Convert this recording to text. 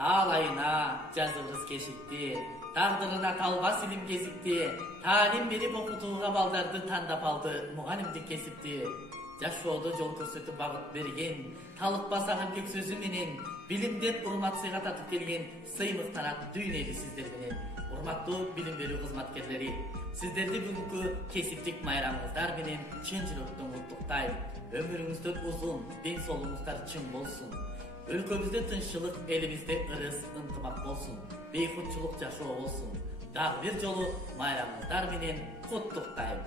Alayına жазыбыз кешикти, тагдырына талбас илим кезикти, таалим берип окутууга балдарды тандап алды, мугалимдик кесипти. Жашоодо жол көрсөтүп багыт берген, талыкпас агым сөзү менен, билимден урмат сыйга татып келген сыймык тарат дүйнөлү сиздер менен. Урматтуу билим берүү кызматкерлери, сиздерди бүгүнкү кесиптик майрамыңыздар менен чын жүрөктөн куттуктайм. Өмүрүңүздөр узун, ден соолугуңуздар чың болсун. Өлкөбүздө тынччылык, элибизде ырыс, ынтымак болсун. Бейкутчулук жашоо болсун. Дагы бир жолу майрамыңыздар менен куттуктайм.